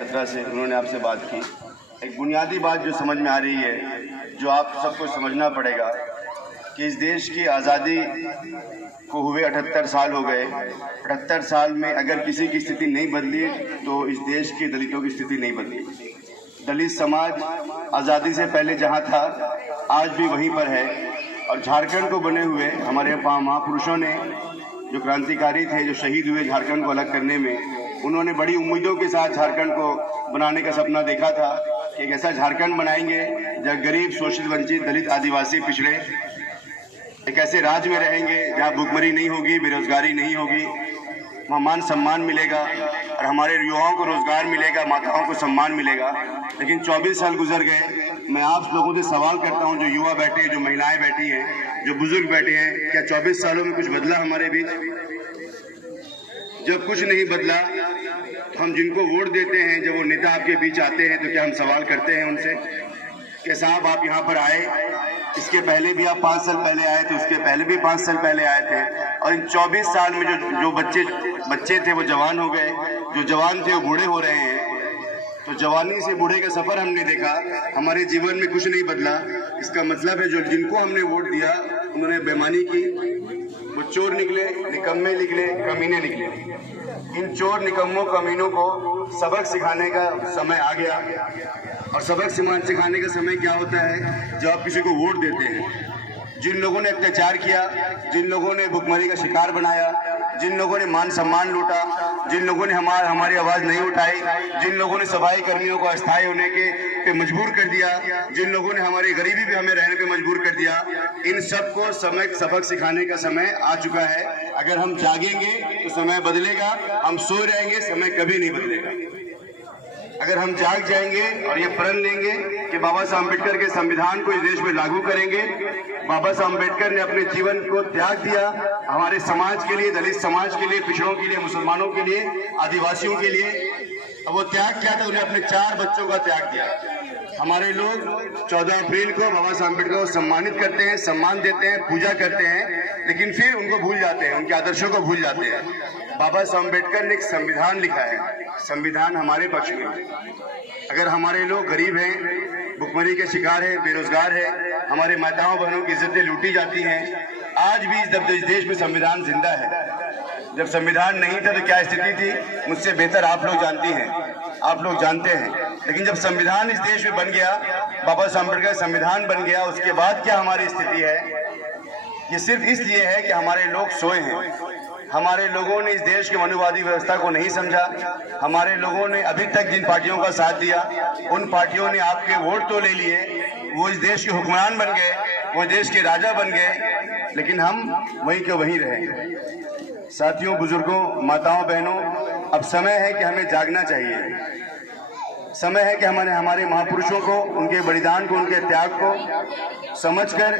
17 से उन्होंने आपसे बात की। एक बुनियादी बात जो समझ में आ रही है, जो आप सबको समझना पड़ेगा कि इस देश की आज़ादी को हुए 78 साल हो गए। 78 साल में अगर किसी की स्थिति नहीं बदली तो इस देश के दलितों की स्थिति नहीं बदली। दलित समाज आज़ादी से पहले जहाँ था आज भी वहीं पर है। और झारखंड को बने हुए हमारे महापुरुषों ने, जो क्रांतिकारी थे, जो शहीद हुए झारखंड को अलग करने में, उन्होंने बड़ी उम्मीदों के साथ झारखंड को बनाने का सपना देखा था कि एक ऐसा झारखंड बनाएंगे जहाँ गरीब, शोषित, वंचित, दलित, आदिवासी, पिछड़े एक ऐसे राज्य में रहेंगे जहाँ भुखमरी नहीं होगी, बेरोजगारी नहीं होगी, वहाँ मान सम्मान मिलेगा और हमारे युवाओं को रोजगार मिलेगा, माताओं को सम्मान मिलेगा। लेकिन 24 साल गुजर गए। मैं आप लोगों से सवाल करता हूँ, जो युवा बैठे हैं, जो महिलाएं बैठी हैं, जो बुजुर्ग बैठे हैं, क्या 24 सालों में कुछ बदला हमारे बीच? जब कुछ नहीं बदला, हम जिनको वोट देते हैं, जब वो नेता आपके बीच आते हैं, तो क्या हम सवाल करते हैं उनसे कि साहब आप यहाँ पर आए, इसके पहले भी आप 5 साल पहले आए थे, उसके पहले भी 5 साल पहले आए थे, और इन 24 साल में जो बच्चे थे वो जवान हो गए, जो जवान थे वो बूढ़े हो रहे हैं। तो जवानी से बूढ़े का सफर हमने देखा, हमारे जीवन में कुछ नहीं बदला। इसका मतलब है जो जिनको हमने वोट दिया उन्होंने बेईमानी की, वो चोर निकले, निकम्मे निकले, कमीने निकले। इन चोर, निकम्मों, कमीनों को सबक सिखाने का समय आ गया। और सबक सिखाने का समय क्या होता है? जब आप किसी को वोट देते हैं। जिन लोगों ने अत्याचार किया, जिन लोगों ने भुखमरी का शिकार बनाया, जिन लोगों ने मान सम्मान लूटा, जिन लोगों ने हमारी आवाज़ नहीं उठाई, जिन लोगों ने सफाई कर्मियों को अस्थायी होने पे मजबूर कर दिया, जिन लोगों ने हमारी गरीबी पे हमें रहने पे मजबूर कर दिया, इन सबको सबक सिखाने का समय आ चुका है। अगर हम जागेंगे तो समय बदलेगा, हम सो रहेंगे समय कभी नहीं बदलेगा। अगर हम जाग जाएंगे और ये प्रण लेंगे कि बाबा साहब अम्बेडकर के संविधान को इस देश में लागू करेंगे। बाबा साहब अम्बेडकर ने अपने जीवन को त्याग दिया हमारे समाज के लिए, दलित समाज के लिए, पिछड़ों के लिए, मुसलमानों के लिए, आदिवासियों के लिए। अब वो त्याग क्या था? उन्हें अपने 4 बच्चों का त्याग दिया। हमारे लोग 14 अप्रैल को बाबा साहब अम्बेडकर को सम्मानित करते हैं, सम्मान देते हैं, पूजा करते हैं, लेकिन फिर उनको भूल जाते हैं, उनके आदर्शों को भूल जाते हैं। बाबा साहब अम्बेडकर ने एक संविधान लिखा है, संविधान हमारे पक्ष में। अगर हमारे लोग गरीब हैं, भुखमरी के शिकार हैं, बेरोजगार हैं, हमारे माताओं बहनों की इज्जतें लूटी जाती हैं, आज भी इस देश में संविधान जिंदा है। जब संविधान नहीं था तो क्या स्थिति थी, मुझसे बेहतर आप लोग जानती हैं, आप लोग जानते हैं। लेकिन जब संविधान इस देश में बन गया, बाबा साहब अम्बेडकर संविधान बन गया, उसके बाद क्या हमारी स्थिति है? ये सिर्फ इसलिए है कि हमारे लोग सोए हैं। हमारे लोगों ने इस देश की मनुवादी व्यवस्था को नहीं समझा। हमारे लोगों ने अभी तक जिन पार्टियों का साथ दिया, उन पार्टियों ने आपके वोट तो ले लिए, वो इस देश के हुक्मरान बन गए, वो देश के राजा बन गए, लेकिन हम वहीं के वहीं रहे। साथियों, बुजुर्गों, माताओं, बहनों, अब समय है कि हमें जागना चाहिए। समय है कि हमारे महापुरुषों को, उनके बलिदान को, उनके त्याग को समझकर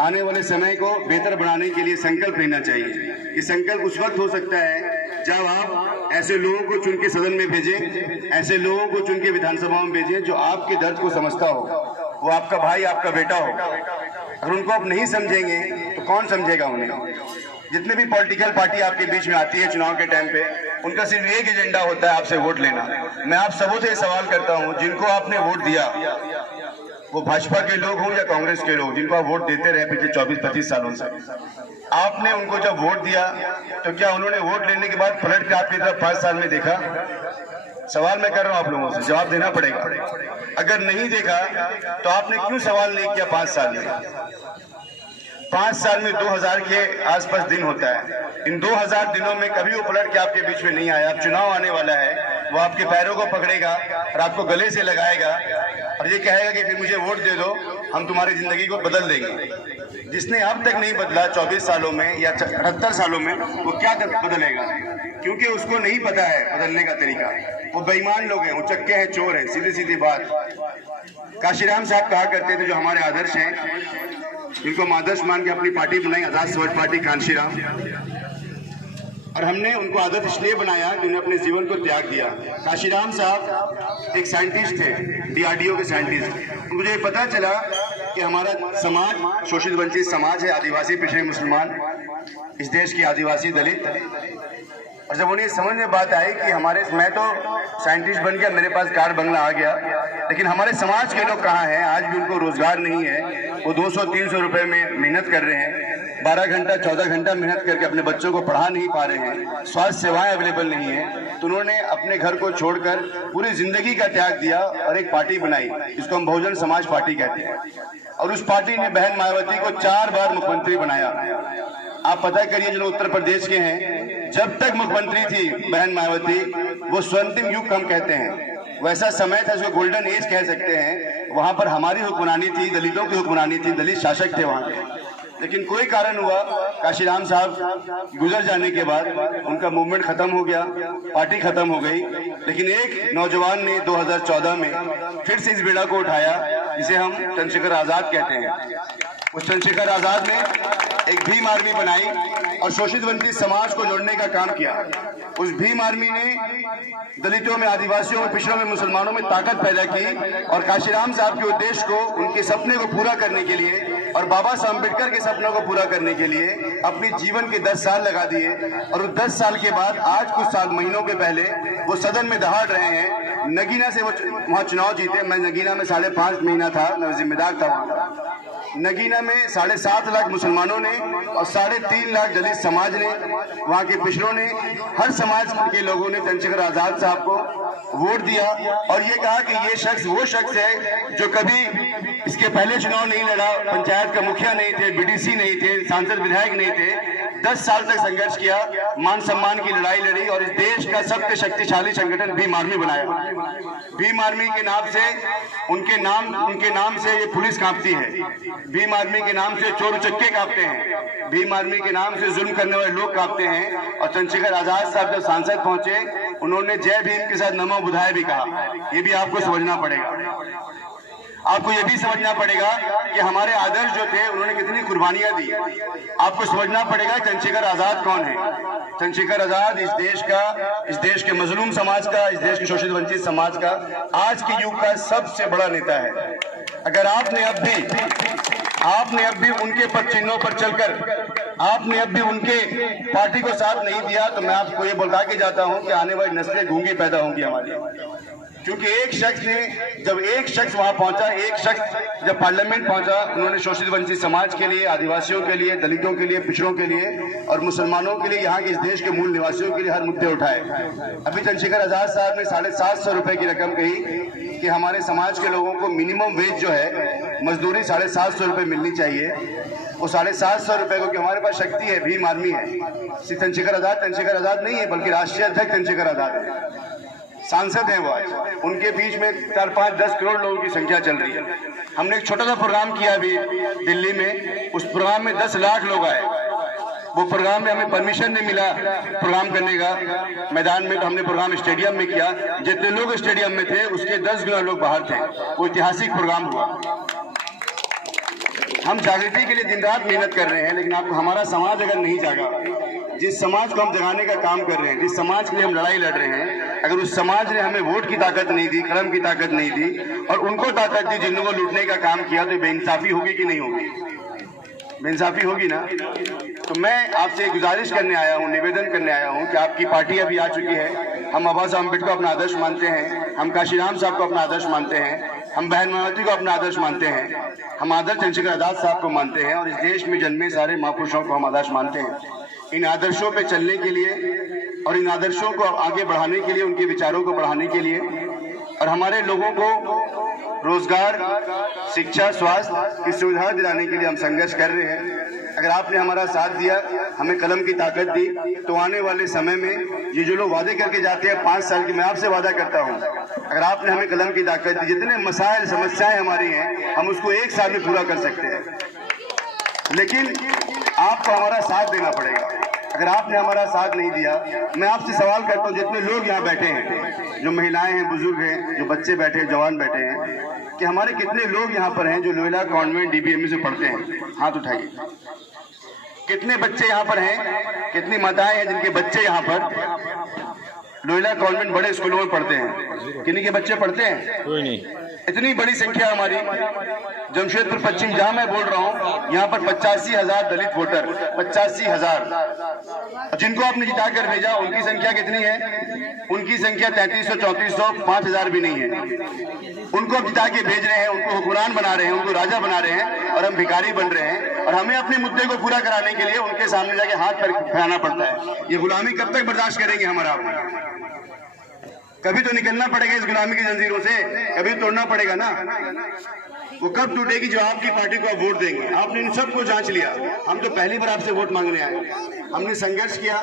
आने वाले समय को बेहतर बनाने के लिए संकल्प लेना चाहिए। ये संकल्प उस वक्त हो सकता है जब आप ऐसे लोगों को चुन के सदन में भेजें, ऐसे लोगों को चुन के विधानसभा में भेजें जो आपके दर्द को समझता हो, वो आपका भाई, आपका बेटा हो। अगर उनको आप नहीं समझेंगे तो कौन समझेगा उन्हें? जितने भी पॉलिटिकल पार्टी आपके बीच में आती है चुनाव के टाइम पे, उनका सिर्फ एक एजेंडा होता है, आपसे वोट लेना। मैं आप सबों से सवाल करता हूं, जिनको आपने वोट दिया, वो भाजपा के लोग हों या कांग्रेस के लोग, जिनको आप वोट देते रहे पिछले 24-25 सालों से, आपने उनको जब वोट दिया तो क्या उन्होंने वोट लेने के बाद पलट के आपकी तरफ 5 साल में देखा? सवाल मैं कर रहा हूं आप लोगों से, जवाब देना पड़ेगा। अगर नहीं देखा तो आपने क्यों सवाल नहीं किया 5 साल में? 5 साल में 2000 के आसपास दिन होता है। इन 2000 दिनों में कभी वो पलट के आपके बीच में नहीं आया। अब चुनाव आने वाला है, वो आपके पैरों को पकड़ेगा और आपको गले से लगाएगा और ये कहेगा कि फिर मुझे वोट दे दो, हम तुम्हारी जिंदगी को बदल देंगे। जिसने अब तक नहीं बदला 24 सालों में या 78 सालों में, वो क्या बदलेगा? क्योंकि उसको नहीं पता है बदलने का तरीका। वो बेईमान लोग हैं, उचक्के हैं, चोर हैं, सीधी सीधी बात। काशीराम साहब कहा करते थे, जो हमारे आदर्श हैं, जिनको हम आदर्श मान के अपनी पार्टी बनाई, आजाद समाज पार्टी कांशीराम, और हमने उनको आदर्श इसलिए बनाया कि उन्होंने अपने जीवन को त्याग दिया। काशीराम साहब एक साइंटिस्ट थे, DRDO के साइंटिस्ट। मुझे पता चला कि हमारा समाज शोषित वंचित समाज है, आदिवासी, पिछड़े, मुसलमान, इस देश की आदिवासी, दलित, और जब उन्हें समझ में बात आई कि मैं तो साइंटिस्ट बन गया, मेरे पास कार बंगला आ गया, लेकिन हमारे समाज के लोग कहाँ हैं? आज भी उनको रोजगार नहीं है। वो 200-300 रुपए में मेहनत कर रहे हैं, 12 घंटा 14 घंटा मेहनत करके अपने बच्चों को पढ़ा नहीं पा रहे हैं, स्वास्थ्य सेवाएं अवेलेबल नहीं है। तो उन्होंने अपने घर को छोड़कर पूरी जिंदगी का त्याग दिया और एक पार्टी बनाई, जिसको हम बहुजन समाज पार्टी कहते हैं। और उस पार्टी ने बहन मायावती को 4 बार मुख्यमंत्री बनाया। आप पता करिए, जो उत्तर प्रदेश के हैं, जब तक मुख्यमंत्री थी बहन मायावती, वो स्वर्णिम युग हम कहते हैं, वैसा समय था जिसको गोल्डन एज कह सकते हैं। वहां पर हमारी हुक्मरानी थी, दलितों की हुक्मरानी थी, दलित शासक थे वहां के। लेकिन कोई कारण हुआ, काशीराम साहब गुजर जाने के बाद उनका मूवमेंट खत्म हो गया, पार्टी खत्म हो गई। लेकिन एक नौजवान ने 2014 में फिर से इस बेड़ा को उठाया, जिसे हम चंद्रशेखर आजाद कहते हैं। उस चंद्रशेखर आजाद ने एक भीम आर्मी बनाई और शोषित वंचित समाज को जोड़ने का काम किया। उस भीम आर्मी ने दलितों में, आदिवासियों में, पिछड़ों में, मुसलमानों में ताकत पैदा की और काशीराम साहब के उद्देश्य को, उनके सपने को पूरा करने के लिए और बाबा साहब अम्बेडकर के सपनों को पूरा करने के लिए अपनी जीवन के 10 साल लगा दिए। और उस 10 साल के बाद आज कुछ साल महीनों के पहले वो सदन में दहाड़ रहे हैं। नगीना से वो वहाँ चुनाव जीते। मैं नगीना में 5.5 महीना था, मैं जिम्मेदार था वहाँ। नगीना में 7.5 लाख मुसलमानों ने और 3.5 लाख दलित समाज ने, वहाँ के पिछड़ों ने, हर समाज के लोगों ने चंद्रशेखर आजाद साहब को वोट दिया और ये कहा कि ये शख्स वो शख्स है जो कभी इसके पहले चुनाव नहीं लड़ा, पंचायत का मुखिया नहीं थे, बीडीसी नहीं थे, सांसद विधायक नहीं थे। 10 साल तक संघर्ष किया, मान सम्मान की लड़ाई लड़ी और इस देश का सबसे शक्तिशाली संगठन भीम आर्मी बनाया। भीम आर्मी के नाम से, उनके नाम से ये पुलिस कांपती है। भीम आर्मी के नाम से चोर उचक्के कांपते हैं। भीम आर्मी के नाम से जुल्म करने वाले लोग कांपते हैं। और चंद्रशेखर आजाद साहब जब सांसद पहुंचे, उन्होंने जय भीम के साथ नमो बुधाय भी कहा। ये भी आपको समझना पड़ेगा। आपको ये भी समझना पड़ेगा कि हमारे आदर्श जो थे, उन्होंने कितनी कुर्बानियां दी। आपको समझना पड़ेगा चंद्रशेखर आजाद कौन है। चंद्रशेखर आजाद इस देश के मजलूम समाज का, इस देश के शोषित वंचित समाज का आज के युग का सबसे बड़ा नेता है। अगर आपने अब भी उनके पद चिन्हों पर चलकर आपने अब भी उनके पार्टी को साथ नहीं दिया, तो मैं आपको ये बता के जाता हूं कि आने वाली नस्लें गूंगी पैदा होंगी हमारी। क्योंकि जब एक शख्स वहां पहुंचा, एक शख्स जब पार्लियामेंट पहुंचा, उन्होंने शोषित वंचित समाज के लिए, आदिवासियों के लिए, दलितों के लिए, पिछड़ों के लिए और मुसलमानों के लिए, यहाँ के इस देश के मूल निवासियों के लिए हर मुद्दे उठाए। अभी चंद्रशेखर आजाद साहब ने 750 रुपए की रकम कही कि हमारे समाज के लोगों को मिनिमम वेज जो है, मजदूरी 750 रुपए मिलनी चाहिए। वो 750 रुपए को, कि हमारे पास शक्ति है, भीम आर्मी है। चंद्रशेखर आजाद नहीं है, बल्कि राष्ट्रीय अध्यक्ष चंद्रशेखर आजाद है, सांसद हैं वो। आज उनके बीच में 4-5-10 करोड़ लोगों की संख्या चल रही है। हमने एक छोटा सा प्रोग्राम किया अभी दिल्ली में, उस प्रोग्राम में 10 लाख लोग आए। वो प्रोग्राम में हमें परमिशन नहीं मिला प्रोग्राम करने का मैदान में, तो हमने प्रोग्राम स्टेडियम में किया। जितने लोग स्टेडियम में थे उसके 10 गुना लोग बाहर थे। वो ऐतिहासिक प्रोग्राम हुआ। हम जागृति के लिए दिन रात मेहनत कर रहे हैं, लेकिन आपको हमारा समाज अगर नहीं जागा, जिस समाज को हम जगाने का काम कर रहे हैं, जिस समाज के लिए हम लड़ाई लड़ रहे हैं, अगर उस समाज ने हमें वोट की ताकत नहीं दी, कलम की ताकत नहीं दी और उनको ताकत दी जिन्हों को लूटने का काम किया, तो बेइंसाफी होगी कि नहीं होगी? बेइंसाफी होगी ना। तो मैं आपसे गुजारिश करने आया हूँ, निवेदन करने आया हूँ कि आपकी पार्टी अभी आ चुकी है। हम बाबा साहब अम्बेडकर को अपना आदर्श मानते हैं, हम काशीराम साहब को अपना आदर्श मानते हैं, हम बहन मायावती को अपना आदर्श मानते हैं, हम आदर्श चंद्रशेखर आजाद साहब को मानते हैं और इस देश में जन्मे सारे महापुरुषों को हम आदर्श मानते हैं। इन आदर्शों पे चलने के लिए और इन आदर्शों को आगे बढ़ाने के लिए, उनके विचारों को बढ़ाने के लिए और हमारे लोगों को रोजगार, शिक्षा, स्वास्थ्य की सुविधा दिलाने के लिए हम संघर्ष कर रहे हैं। अगर आपने हमारा साथ दिया, हमें कलम की ताकत दी, तो आने वाले समय में ये जो लोग वादे करके जाते हैं 5 साल की, मैं आपसे वादा करता हूँ, अगर आपने हमें कलम की ताकत दी, जितने मसाइल समस्याएं हमारी हैं, हम उसको 1 साल में पूरा कर सकते हैं। लेकिन आपको हमारा साथ देना पड़ेगा। अगर आपने हमारा साथ नहीं दिया, मैं आपसे सवाल करता हूँ, जितने लोग यहाँ बैठे हैं, जो महिलाएं हैं, बुजुर्ग हैं, जो बच्चे बैठे हैं, जवान बैठे हैं, कि हमारे कितने लोग यहाँ पर हैं जो लोहिला कॉन्वेंट डीबीएमई से पढ़ते हैं? हाथ उठाइए। कितने बच्चे यहाँ पर हैं, कितनी माताएं हैं जिनके बच्चे यहाँ पर लोहिला कॉन्वेंट बड़े स्कूलों में पढ़ते हैं? किन्हीं के बच्चे पढ़ते हैं? कोई नहीं। इतनी बड़ी संख्या हमारी जमशेदपुर पश्चिम जहां मैं बोल रहा हूं, यहाँ पर 85,000 दलित वोटर, 85,000 जिनको आपने जिता कर भेजा, उनकी संख्या कितनी है? उनकी संख्या 3300, 3400, 5000 भी नहीं है। उनको आप जिता के भेज रहे हैं, उनको हुक्मरान बना रहे हैं, उनको राजा बना रहे हैं और हम भिखारी बन रहे हैं। और हमें अपने मुद्दे को पूरा कराने के लिए उनके सामने जाके हाथ पर फैलाना पड़ता है। ये गुलामी कब तक बर्दाश्त करेंगे हमारा? कभी तो निकलना पड़ेगा इस गुलामी की जंजीरों से, कभी तोड़ना पड़ेगा ना। वो कब टूटेगी? जो आपकी पार्टी को आप वोट देंगे। आपने इन सबको जांच लिया। हम तो पहली बार आपसे वोट मांगने आए। हमने संघर्ष किया,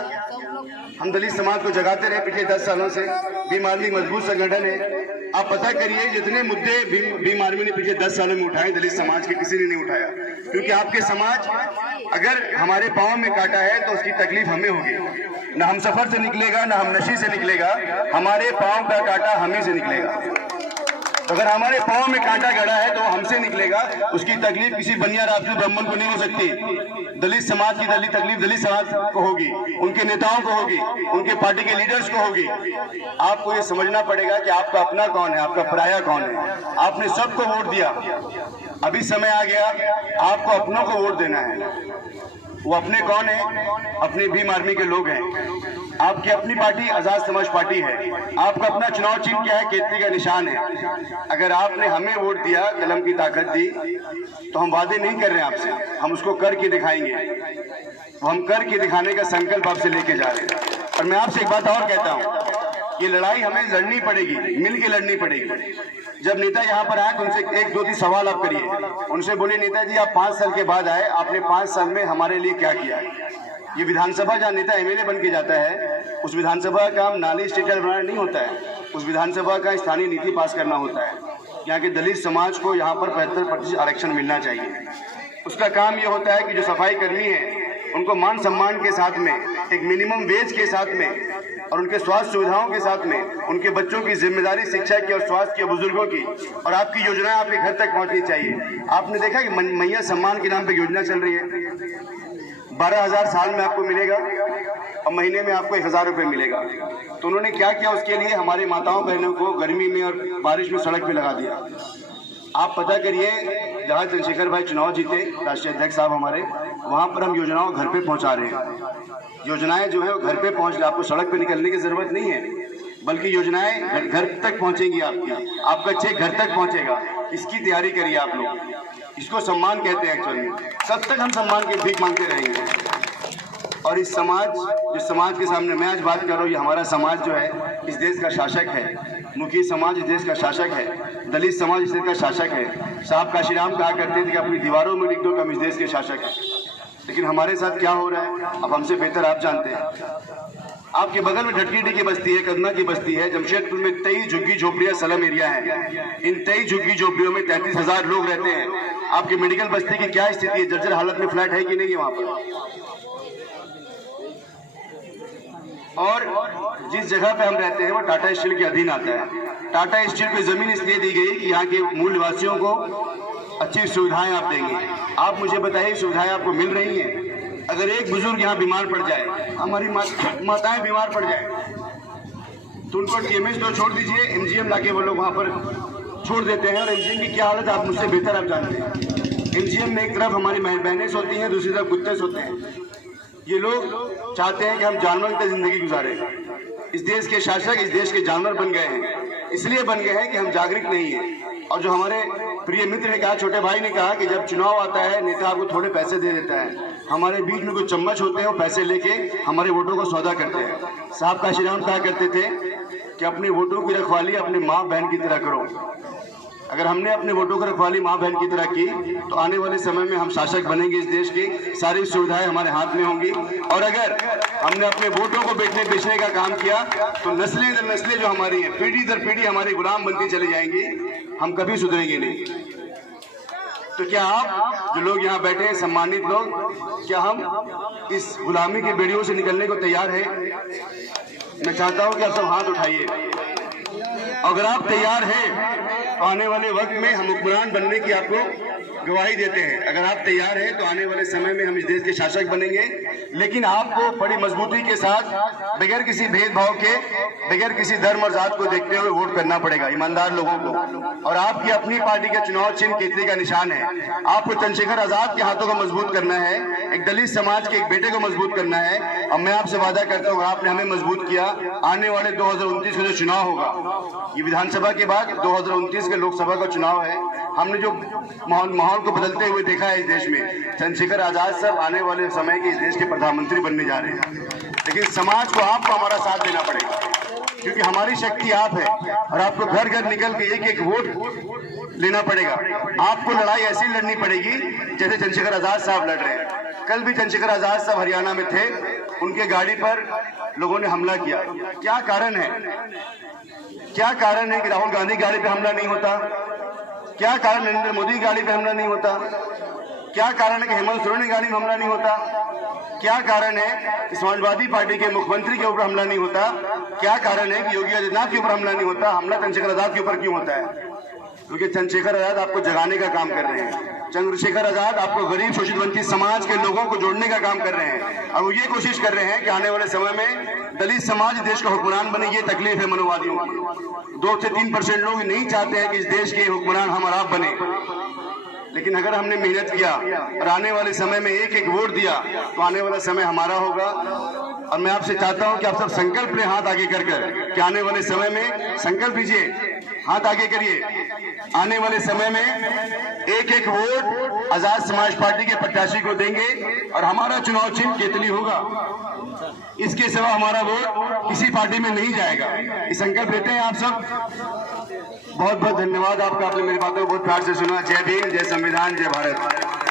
हम दलित समाज को जगाते रहे पिछले 10 सालों से। भीम आर्मी मजबूत संगठन है। आप पता करिए जितने मुद्दे भीम आर्मी ने पिछले 10 सालों में उठाए, दलित समाज के किसी ने नहीं उठाया। क्योंकि आपके समाज अगर हमारे पांव में काटा है तो उसकी तकलीफ हमें होगी। ना हम सफर से निकलेगा, ना हम नशे से निकलेगा, हमारे पांव का कांटा हम ही से निकलेगा। तो अगर हमारे पांव में कांटा गड़ा है तो हमसे निकलेगा। उसकी तकलीफ किसी बनिया राजपूत ब्राह्मण को नहीं हो सकती। दलित समाज की तकलीफ दलित समाज को होगी, उनके नेताओं को होगी, उनके पार्टी के लीडर्स को होगी। आपको ये समझना पड़ेगा कि आपका अपना कौन है, आपका पराया कौन है। आपने सबको वोट दिया, अभी समय आ गया आपको अपनों को वोट देना है। वो अपने कौन है? अपनी भीम आर्मी के लोग हैं। आपकी अपनी पार्टी आजाद समाज पार्टी है। आपका अपना चुनाव चिन्ह क्या है? केतली का निशान है। अगर आपने हमें वोट दिया, कलम की ताकत दी, तो हम वादे नहीं कर रहे हैं आपसे, हम उसको करके दिखाएंगे। वो हम करके दिखाने का संकल्प आपसे लेके जा रहे हैं। और मैं आपसे एक बात और कहता हूँ, ये लड़ाई हमें लड़नी पड़ेगी, मिल के लड़नी पड़ेगी। जब नेता यहाँ पर आए तो उनसे 1-2-3 सवाल आप करिए। उनसे बोले, नेताजी आप 5 साल के बाद आए, आपने 5 साल में हमारे लिए क्या किया? ये विधानसभा जहाँ नेता एमएलए बन के जाता है, उस विधानसभा का काम नाली स्ट्रक्चर बनाना नहीं होता है। उस विधानसभा का स्थानीय नीति पास करना होता है। यहाँ के दलित समाज को यहाँ पर 75% आरक्षण मिलना चाहिए। उसका काम ये होता है कि जो सफाई कर्मी है उनको मान सम्मान के साथ में, एक मिनिमम वेज के साथ में और उनके स्वास्थ्य सुविधाओं के साथ में, उनके बच्चों की जिम्मेदारी शिक्षा की और स्वास्थ्य की, बुजुर्गों की, और आपकी योजनाएं आपके घर तक पहुंचनी चाहिए। आपने देखा कि मैया सम्मान के नाम पे योजना चल रही है। 12,000 साल में आपको मिलेगा और महीने में आपको 1,000 रुपये मिलेगा। तो उन्होंने क्या किया? उसके लिए हमारे माताओं बहनों को गर्मी में और बारिश में सड़क पे लगा दिया। आप पता करिए, जहाँ चंद्रशेखर भाई चुनाव जीते, राष्ट्रीय अध्यक्ष साहब हमारे, वहाँ पर हम योजनाओं घर पे पहुँचा रहे हैं। योजनाएं जो है वो घर पे पहुँच रही। आपको सड़क पे निकलने की जरूरत नहीं है, बल्कि योजनाएं घर तक पहुँचेंगी। आपका चेक घर तक पहुँचेगा। इसकी तैयारी करिए आप लोग। इसको सम्मान कहते हैं एक्चुअली। कब तक हम सम्मान की भीख मांगते रहेंगे? और इस समाज, जिस समाज के सामने मैं आज बात कर रहा हूँ, ये हमारा समाज जो है इस देश का शासक है। मुखी समाज इस देश का शासक है। दलित समाज इस देश का शासक है। साहब काशीराम कहा करते थे कि अपनी दीवारों में लिख दो कि हम इस देश के शासक हैं। लेकिन हमारे साथ क्या हो रहा है अब हमसे बेहतर आप जानते हैं। आपके बगल में ढटकीडी की बस्ती है, कदमा की बस्ती है। जमशेदपुर में 23 झुग्गी झोपड़ियां स्लम एरिया है। इन 23 झुग्गी झोपड़ियों में 33,000 लोग रहते हैं। आपकी मेडिकल बस्ती की क्या स्थिति है? जर्जर हालत में फ्लैट है कि नहीं है वहां पर? और जिस जगह पे हम रहते हैं वो टाटा स्टील के अधीन आता है। टाटा स्टील को जमीन इसलिए दी गई कि यहाँ के मूल निवासियों को अच्छी सुविधाएं आप देंगे। आप मुझे बताइए, सुविधाएं आपको मिल रही हैं? अगर एक बुजुर्ग यहाँ बीमार पड़ जाए, हमारी माताएं बीमार पड़ जाए, तो उनको टीएमएच तो छोड़ दीजिए, एमजीएम लाके वो लोग वहाँ पर छोड़ देते हैं। और एमजीएम की क्या हालत आप मुझसे बेहतर आप जानते हैं। एमजीएम में एक तरफ हमारी बहनें सोती हैं, दूसरी तरफ कुत्ते सोते हैं। ये लोग चाहते हैं कि हम जानवर की तरह जिंदगी गुजारें। इस देश के शासक इस देश के जानवर बन गए हैं। इसलिए बन गए हैं कि हम जागरूक नहीं हैं। और जो हमारे प्रिय मित्र ने कहा, छोटे भाई ने कहा कि जब चुनाव आता है नेता आपको थोड़े पैसे दे देता है। हमारे बीच में कुछ चम्मच होते हैं, वो पैसे लेके हमारे वोटों को सौदा करते हैं। साहब काशीराम कहा करते थे कि अपने वोटों की रखवाली अपने माँ बहन की तरह करो। अगर हमने अपने वोटों की रखवाली माँ बहन की तरह की तो आने वाले समय में हम शासक बनेंगे। इस देश की सारी सुविधाएं हमारे हाथ में होंगी। और अगर हमने अपने वोटों को बेचने का काम किया तो नस्लें दर नस्लें जो हमारी हैं, पीढ़ी दर पीढ़ी हमारी गुलाम बनती चली जाएंगी। हम कभी सुधरेंगे नहीं। तो क्या आप जो लोग यहाँ बैठे हैं, सम्मानित लोग, क्या हम इस गुलामी की बेड़ियों से निकलने को तैयार हैं? मैं चाहता हूँ कि आप सब हाथ उठाइए। अगर आप तैयार हैं तो आने वाले वक्त में हम हुक्मरान बनने की आपको गवाही देते हैं। अगर आप तैयार हैं तो आने वाले समय में हम इस देश के शासक बनेंगे, लेकिन आपको बड़ी मजबूती के साथ बगैर किसी भेदभाव के, बगैर किसी धर्म और जात को देखते हुए वोट करना पड़ेगा, ईमानदार लोगों को। और आपकी अपनी पार्टी का चुनाव चिन्ह केतली का निशान है। आपको चंद्रशेखर आजाद के हाथों को मजबूत करना है, एक दलित समाज के एक बेटे को मजबूत करना है। अब मैं आपसे वादा करता हूँ, आपने हमें मजबूत किया, आने वाले 2029 का जो चुनाव होगा, ये विधानसभा के बाद 2029 के लोकसभा का चुनाव है, हमने जो माहौल को बदलते हुए देखा है इस देश में, चंद्रशेखर आजाद साहब आने वाले समय के इस देश के प्रधानमंत्री बनने जा रहे हैं। लेकिन समाज को आपको हमारा साथ देना पड़ेगा, क्योंकि हमारी शक्ति आप है और आपको घर घर निकल के एक एक वोट लेना पड़ेगा। आपको लड़ाई ऐसी लड़नी पड़ेगी जैसे चंद्रशेखर आजाद साहब लड़ रहे हैं। कल भी चंद्रशेखर आजाद साहब हरियाणा में थे, उनके गाड़ी पर लोगों ने हमला किया। क्या कारण है? क्या कारण है कि राहुल गांधी गाड़ी पे हमला नहीं होता? क्या कारण नरेंद्र मोदी गाड़ी पे हमला नहीं होता? क्या कारण है कि हेमंत सोरेन की गाड़ी में हमला नहीं होता? क्या कारण है कि समाजवादी पार्टी के मुख्यमंत्री के ऊपर हमला नहीं होता? क्या कारण है कि योगी आदित्यनाथ के ऊपर हमला नहीं होता? हमला चंद्रशेखर आजाद के ऊपर क्यों होता है? क्योंकि चंद्रशेखर आजाद आपको जगाने का काम कर रहे हैं। चंद्रशेखर आजाद आपको गरीब शोषित वंचित समाज के लोगों को जोड़ने का काम कर रहे हैं, और वो ये कोशिश कर रहे हैं कि आने वाले समय में दलित समाज देश का हुक्मरान बने। ये तकलीफ है मनोवादियों की। 2 से 3% लोग नहीं चाहते हैं कि इस देश के हुक्मरान हम और आप बने। लेकिन अगर हमने मेहनत किया और आने वाले समय में एक एक वोट दिया तो आने वाला समय हमारा होगा। और मैं आपसे चाहता हूं कि आप सब संकल्प लें, हाथ आगे कर कि आने वाले समय में संकल्प लीजिए, हाथ आगे करिए, आने वाले समय में एक एक वोट आजाद समाज पार्टी के प्रत्याशी को देंगे और हमारा चुनाव चिन्ह केतली होगा। इसके सिवा हमारा वोट किसी पार्टी में नहीं जाएगा। ये संकल्प लेते हैं आप सब। बहुत बहुत धन्यवाद आपका, आपने मेरी बातों को बहुत प्यार से सुना। जय भीम, जय संविधान, जय भारत।